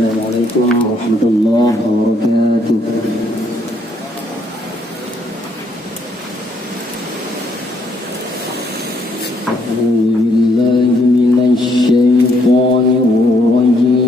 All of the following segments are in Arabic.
Assalamualaikum warahmatullahi wabarakatuh. A'udzubillahi minasyaitonir rajim.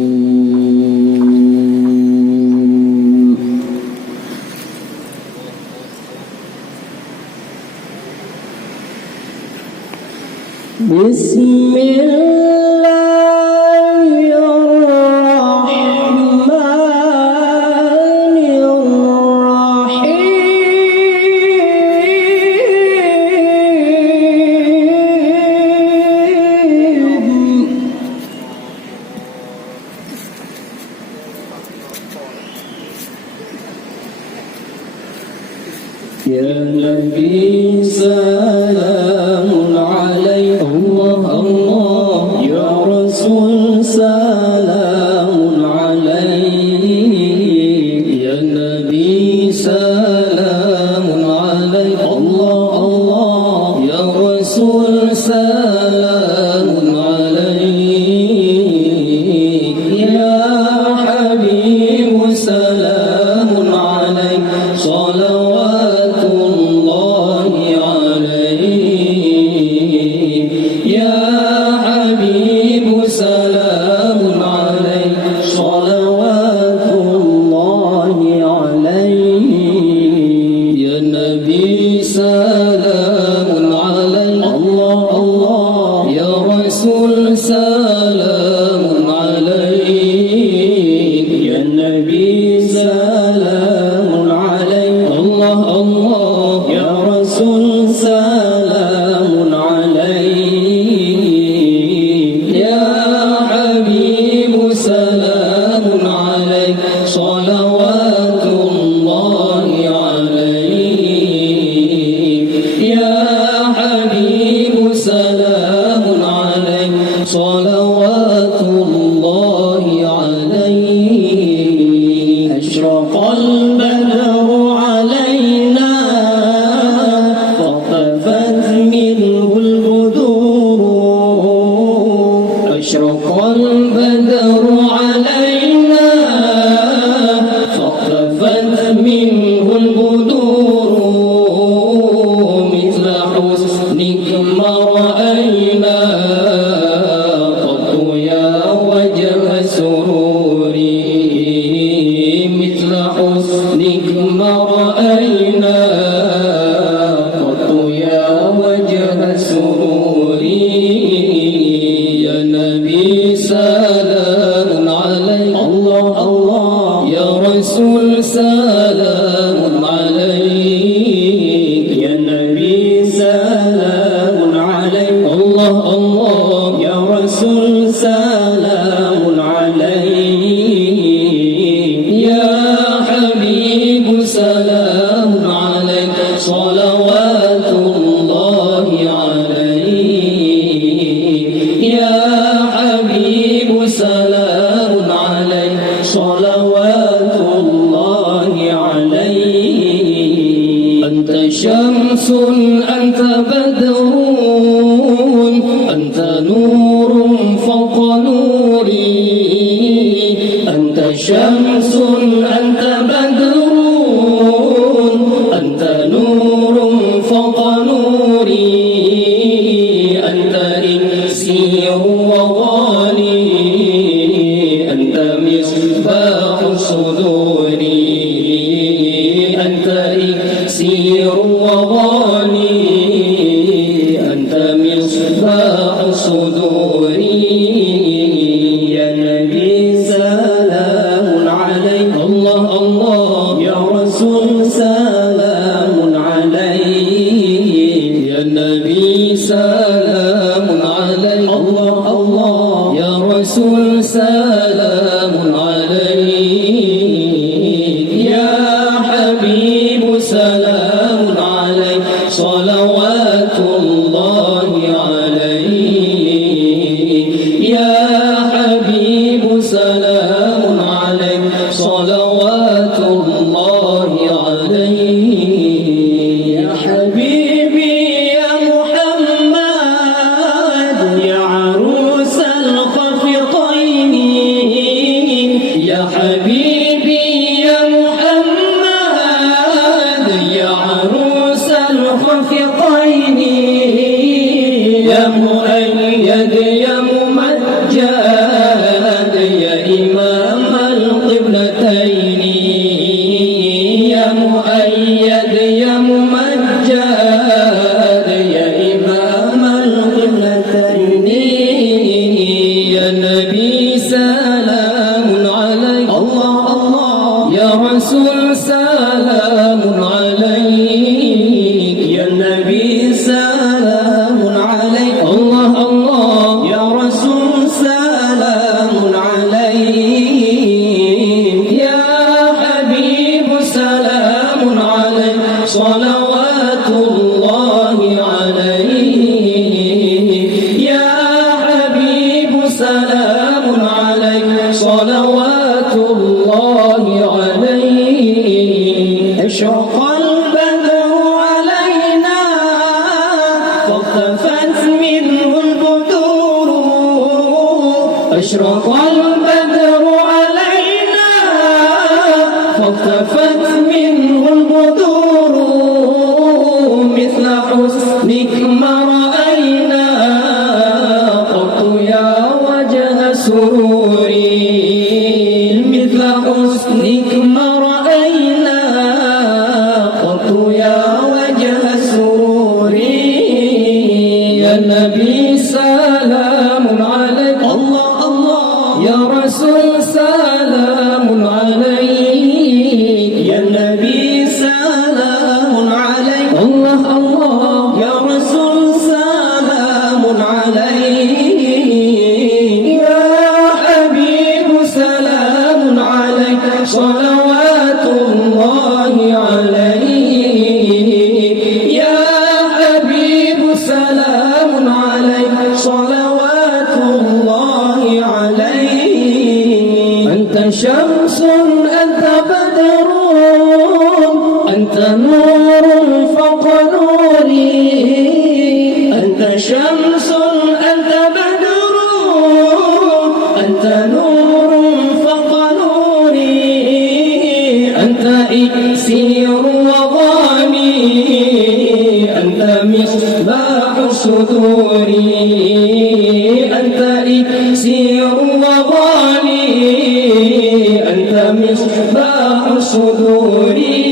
Ya Nabi salamun alaik Allah Allah Ya Rasul salamun alaik Ya Nabi salamun alaik Allah Allah Ya Rasul salamun alaik Ya Habib salamun alaik salawat salamun alaik Ya Nabi salamun alaik Allah Allah Ya Rasul salamun alaik Ya Habib salamun alaik salawatullahi alaik Ya Habib salamun alaik salawatullahi alaih Ashraqal badru alaina Fatafat minhul budur Ashraqal badru alaina Fatafat minhul budur Mithla husnik ma ra'ayna ما رأينا قط يا وجه سروري يا نبي سلام عليك الله الله يا رسول سلام عليك يا نبي سلام عليك الله الله يا رسول سلام عليك يا سلام عليك صلوات الله عليك يا حبيب سلام عليك صلوات الله عليك أنت شمس أنت بدر أنت نور فوق نوري أنت شمس أنت بدر أنت نور فوق نوري أنت إكسير وغالي أنت مصباح صدوري أنت إكسير وغالي أنت مصباح صدوري يا نبي سلام عليك الله الله يا رسول سلام عليك يا نبي سلام عليك الله الله يا رسول سلام عليك يا حبيب سلام عليك صلوات الله عليك يا حبيب سلام عليك صلوات الله عليك يا حبيبي يا محمد يا عروس الخفقين فاختفت منه البدور أشرق البدر علينا فاختفت منه البدور مثل حسنك ما رأينا قط يا وجه سروري مثل حسنك ما رأينا قط يا وجه سروري يا نبي سلام عليك الله الله يا رسول سلام عليك يا نبي سلام عليك الله الله يا رسول سلام عليك يا حبيب سلام عليك صلوات الله عليك يا حبيب سلام عليك صلوات الله عليك أنت شمس أنت بدر أنت نور فوق نوري أنت شمس أنت بدر أنت نور فوق نوري أنت إكسير وضامي أنت مصباح صدوري أنت إكسير وضامي أنت مصباح صدوري